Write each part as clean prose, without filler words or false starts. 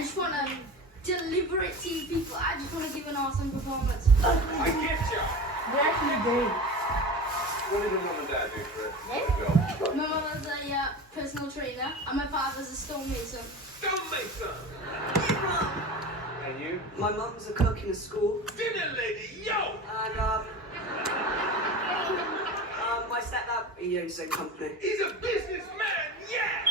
just want to deliver it to you people. I just want to give an awesome performance. I get you. They're actually great. What did your mom and dad do for it? My mother's a personal trainer, and my father's a stonemason. Stonemason. And you? My mum's a cook in a school. Dinner lady, yo! And my stepdad, he owns a company. He's a businessman, yeah!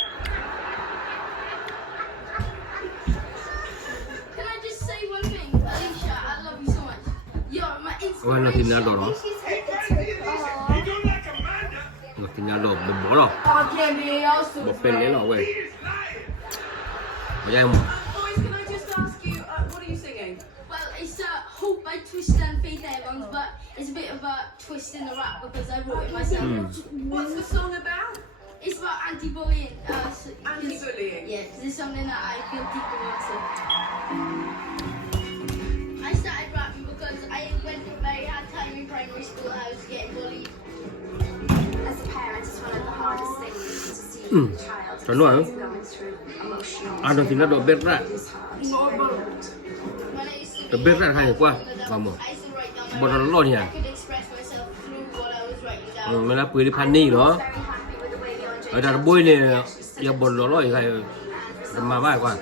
Can I just say one thing? Alicia, I love you so much. You're my Bueno, tiene inspiration. adoro. Hey, buddy, Alicia, you don't like Amanda? Nó tiene adoro. Một bó rồi. Oh, can't be also. Một bên đấy rồi He quay. is lying. Ở đây một. Boys, can I just ask you, what are you singing? Well, it's Hope by Twista and Faith Evans, but it's a bit of a twist in the rap because I wrote it myself. What's the song about? It's about anti-bullying. Anti-bullying. Yeah, 'cause it's something that I feel deeply into. I started rapping because I went through a very hard time in primary school. I was getting bullied. As a parent, it's one of the hardest things to see a child Chuẩn rồi. going through emotional À, nó tiene adoro bên ra. When I used to Cái bên ra hay quá. Vào một. I used to write down my Bọn nó rap. lo nhỉ. I could express myself through what I was writing down. Mình đã quên đi pan đi đó. very happy with the way you're Ở đây là bôi này. Giờ bột nó lo gì hay. Mà vai quá.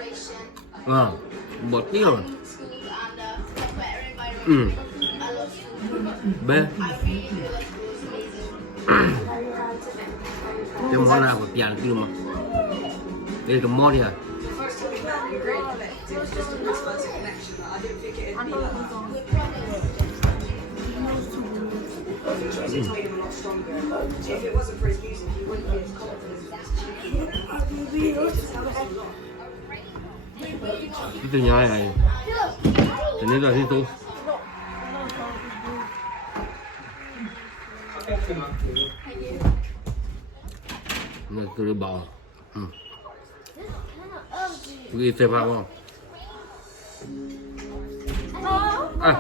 Bột tí rồi. School and a better environment. Ừ. I love school. Bê. I really feel like school is amazing. Cái món nào của tiền kia mà. Đây cái món đi à. The first time we met, we really connected. It was just a romantic connection that I didn't think it'd be like that. I think Tracy made him a lot stronger. If it wasn't for his music, he wouldn't be as confident as he is. Cái từ nhà này. Từ nãy giờ thì tôi. Nó từ bò. Cái tê vào không? À.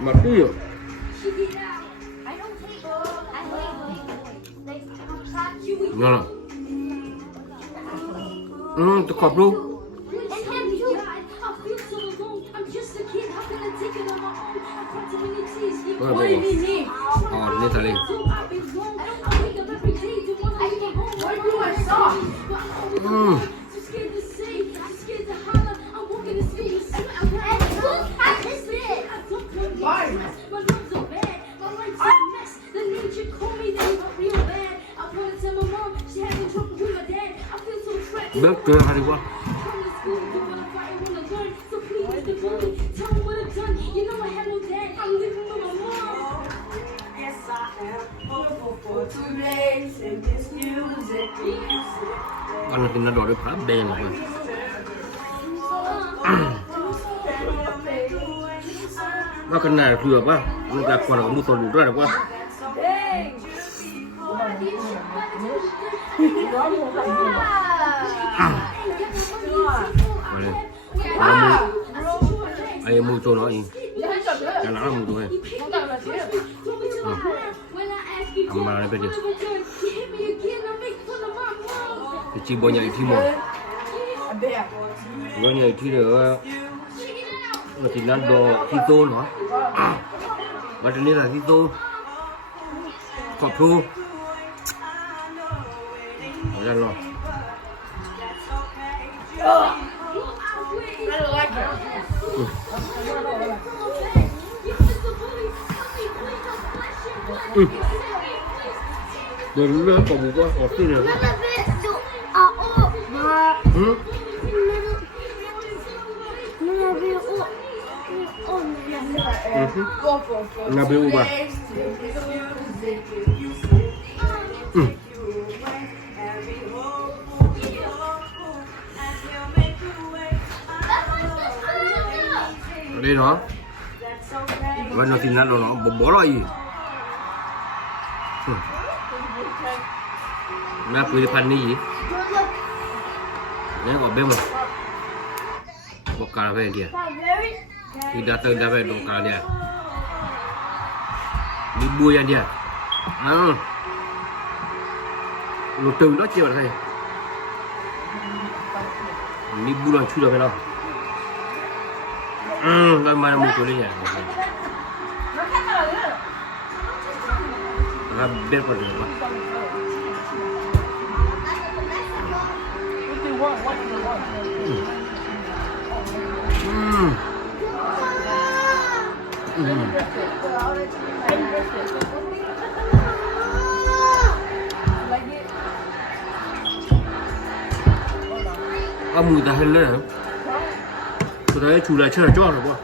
Mà đi rồi. Ngon. Tôi cọp luôn. What do you mean? Lên thả lên. What do I saw? Why? Bếp chưa hay quá. Yes, I am hopeful for today's and this music. Ăn thì nó đổ được khá bền rồi. Và cái này thừa quá. Nó gặp còn là một số đủ ra được quá. Anh em mua cho nó gì? Cái nó là mua cho này. Ăn mà này bây giờ. Cái chi bò nhảy chi mò. Bò nhảy chi được. Nó chỉ là đồ chi tô nó. Và trên đây là chi tô. Cọp thu. Ra rồi. I don't like it. Rồi nó còn một con tí nữa. Go for Nga bêu bà. Ở đây nó. Và nó tìm ra rồi nó bỏ rồi gì. Nó quỳ pan đi gì. Đấy gọi bêu mà. Một cà phê kìa. Thì đã tới đã về đồ cà nè. Đi bùi anh kìa. Lo từ đó chưa thầy. Ni bulan sudah kena. Kan mana motor ni ya. Hampir pada apa. What do you want? What do you want? Mùi ta hơn lên hả? Tôi thấy chủ lại chơi là cho rồi quá.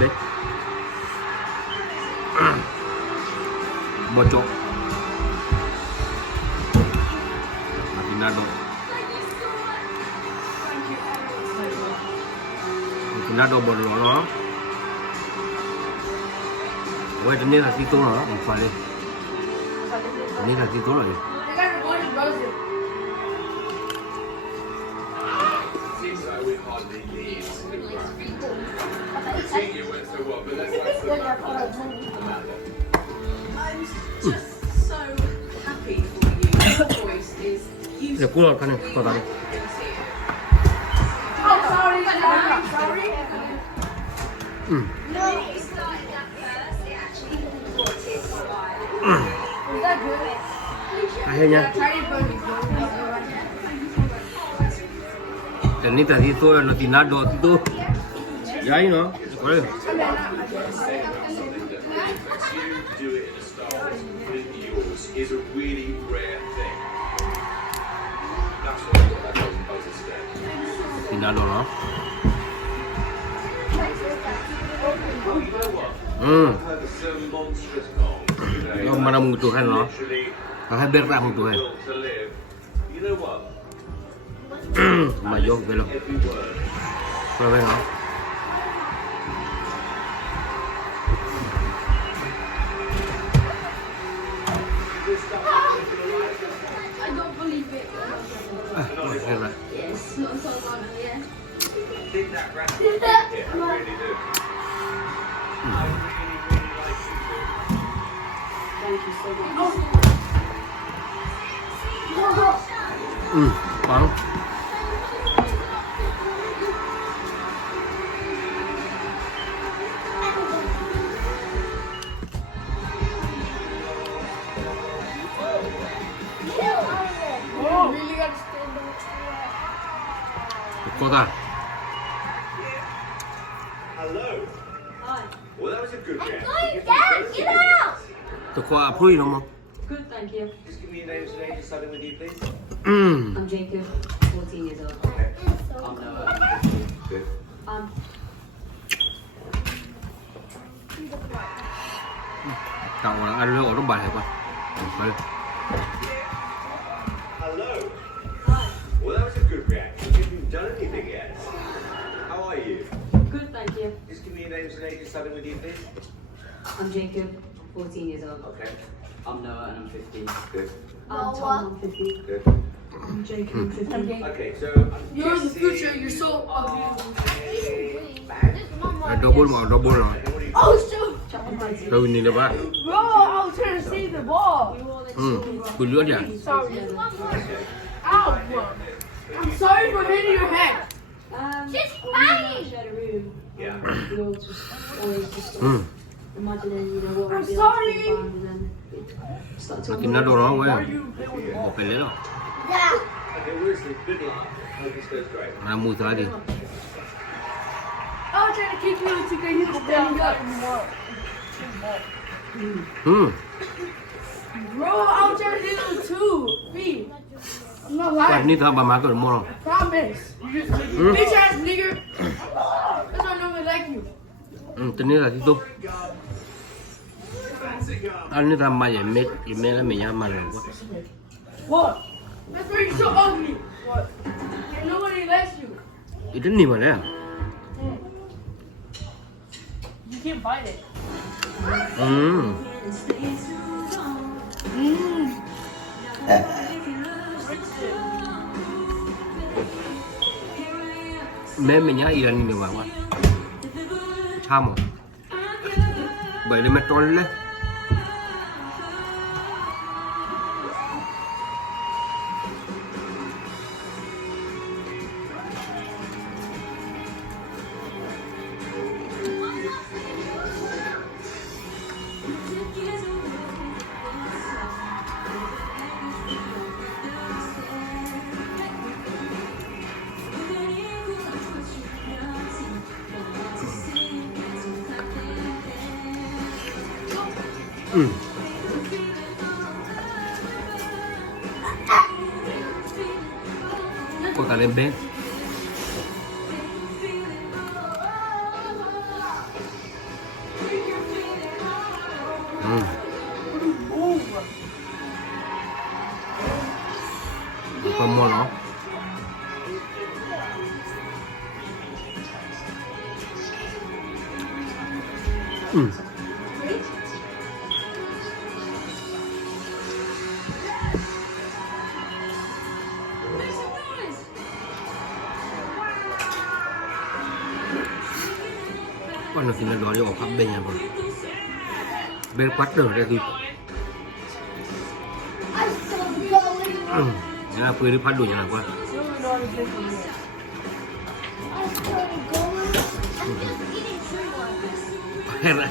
Đấy. Bò chó. Afinado. Afinado bò lò nó. Ôi, cái này là tí tố nó, không phải đi. Cái này là tí tố rồi. Seems like we hardly need see you went so well, but let's Amanda. I'm just so happy for you. Your voice is Để cua vào cái này, coi vào đi. Oh, sorry. I'm sorry. You started that first, it actually brought tears to my eyes. Was that good? Hay nha. Try it, buddy. Cái này là tí tố là tí nát đồ tí tố. Giấy nó. Có đây. You do it in a style that's completely yours is a really rare thing. That's what that doesn't buzz instead. Tí nát đồ nó. Oh, you know what? Ừ. I've heard some monstrous songs today. Nó mà nằm tụi nó. Literally Hai bên ra một tụi. built to live. You know what? Mà vô về luôn. Every word. Coi về nó. I don't believe it. Hay là. Yes, not so long, yeah. Think that rap. Yeah, I really do. I really, really like you. Thank you so much. Bắn. Oh, really got to stand up. Có ta. Hello. Hi. Well, that was a good game. Get out! Tôi qua phui nó mà. Good, thank you. Just give me your names and ages starting with you, please. I'm Jacob, 14 years old. I'm Noah. Good. Cậu là ăn lỗ trong bài hả con? Phải. Hello. Well, that was a good reaction. You haven't done anything yet. How are you? Good, thank you. Just give me your names and ages starting with you, please. I'm Jacob, 14 years old. Okay. I'm Noah and I'm 15. Good. I'm Tom, I'm 15. Good. I'm Jacob, I'm 15. Okay, so I'm You're in the guessing- future. You're so ugly. Double mà double rồi. Oh, shoot. Rồi nhìn được ba. Bro, I was trying to save the ball. Quên lửa nha. Sorry. Ow, bro. I'm sorry for hitting your head. Just when we bang! shared a room, Yeah. we all just always just imagining, you know, what I'm would be like sorry. to find, and then we'd start talking. Tìm nó đồ đó quay. Why are you playing with the ball? Một cái lấy đó. Yeah. Okay, Wesley, good luck. Hope this goes great. Mà mùi tới đi. I was trying to kick you to get you to stand up. Bro, I was trying to hit you too. Me. I'm not Quạt lying. ní thằng bà má cỡ mua không? Promise. You just bitch ass nigger. That's why nobody like you. Tênนี้là tí tốt. Anh ní thằng bà vậy mệt là mình ăn mà làm quá. What? That's why you're so ugly. What? And nobody likes you. Ít đến nhiều mà đấy. You can't bite it. mẹ mình nhá Iran nhiều quá cha mà bởi vì mẹ tròn lên có cả lên bên còn mua nó quando fino ad ora fa bene ben 4 ore tu ya poi ripado ya qua era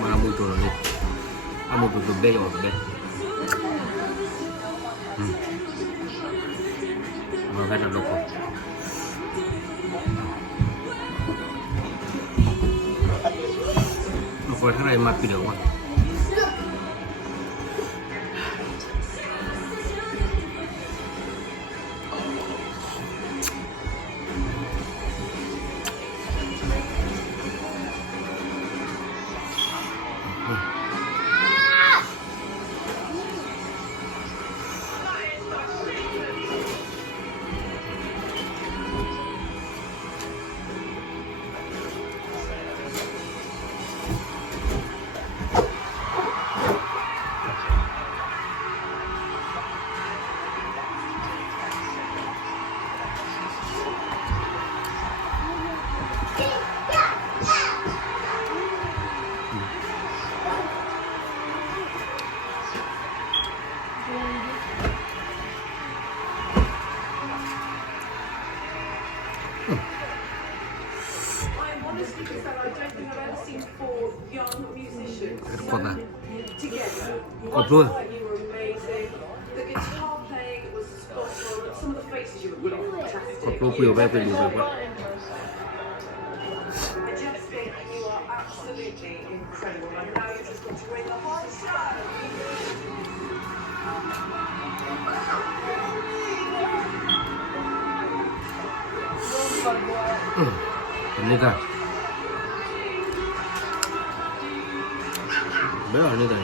ma molto non è ha molto bello mà phải là loco nó có thế này mặt bị đâu quá honestly can say I don't think I've ever seen 4 young musicians Cosa? together. Cột luôn. You were amazing. The guitar playing was spot on. Some of the faces you were fantastic. cột lô nhiều về nhiều quá I just think you are absolutely incredible. And now you've just got to bring the whole show. ini kan benar ini kan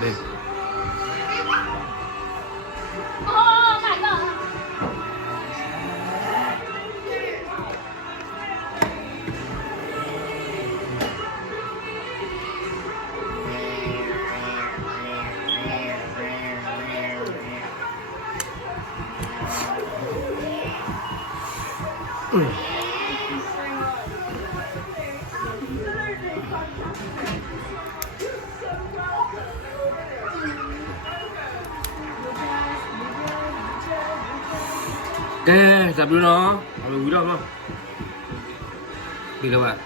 Đây. Ok, dập vô nó. Rồi quý đâu không? Đi đâu ạ?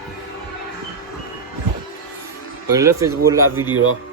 Ở lớp Facebook là video đó.